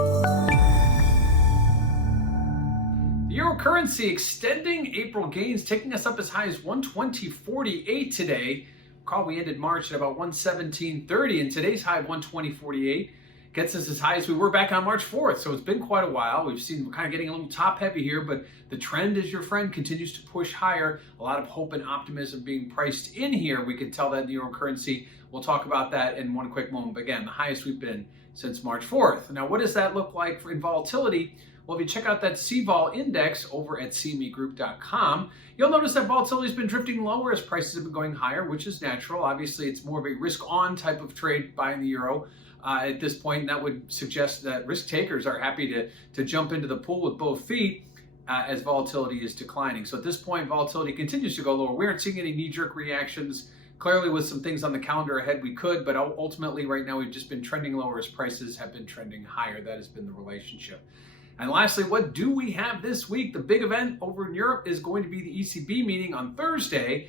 The euro currency extending April gains, taking us up as high as 120.48 today. Recall we ended March at about 117.30, and today's high of 120.48 gets us as high as we were back on March 4th. So it's been quite a while. We've seen we're kind of getting a little top heavy here, but the trend is your friend, continues to push higher. A lot of hope and optimism being priced in here. We can tell that in the euro currency. We'll talk about that in one quick moment. But again, the highest we've been since March 4th. Now, what does that look like in volatility? Well, if you check out that CVOL index over at cmegroup.com, you'll notice that volatility has been drifting lower as prices have been going higher, which is natural. Obviously, it's more of a risk-on type of trade buying the euro at this point, and that would suggest that risk takers are happy to jump into the pool with both feet as volatility is declining. So at this point, volatility continues to go lower. We aren't seeing any knee-jerk reactions. Clearly, with some things on the calendar ahead, we could, but ultimately right now we've just been trending lower as prices have been trending higher. That has been the relationship. And lastly, what do we have this week? The big event over in Europe is going to be the ECB meeting on Thursday.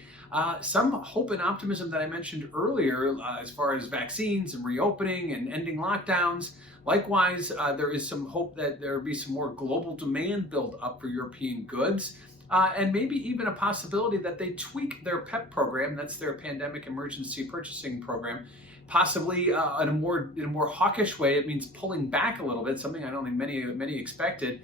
Some hope and optimism that I mentioned earlier as far as vaccines and reopening and ending lockdowns. Likewise, there is some hope that there will be some more global demand build up for European goods. And maybe even a possibility that they tweak their PEP program, that's their Pandemic Emergency Purchasing Program, possibly in a more hawkish way. It means pulling back a little bit, something I don't think many expected.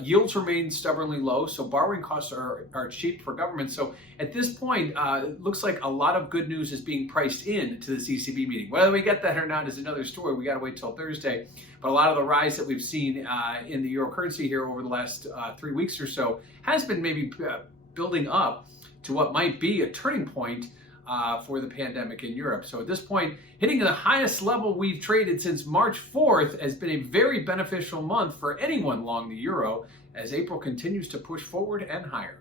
Yields remain stubbornly low, so borrowing costs are cheap for governments. So at this point, it looks like a lot of good news is being priced in to this ECB meeting. Whether we get that or not is another story. We got to wait till Thursday. But a lot of the rise that we've seen in the euro currency here over the last 3 weeks or so has been maybe building up to what might be a turning point for the pandemic in Europe. So at this point, hitting the highest level we've traded since March 4th has been a very beneficial month for anyone long the euro as April continues to push forward and higher.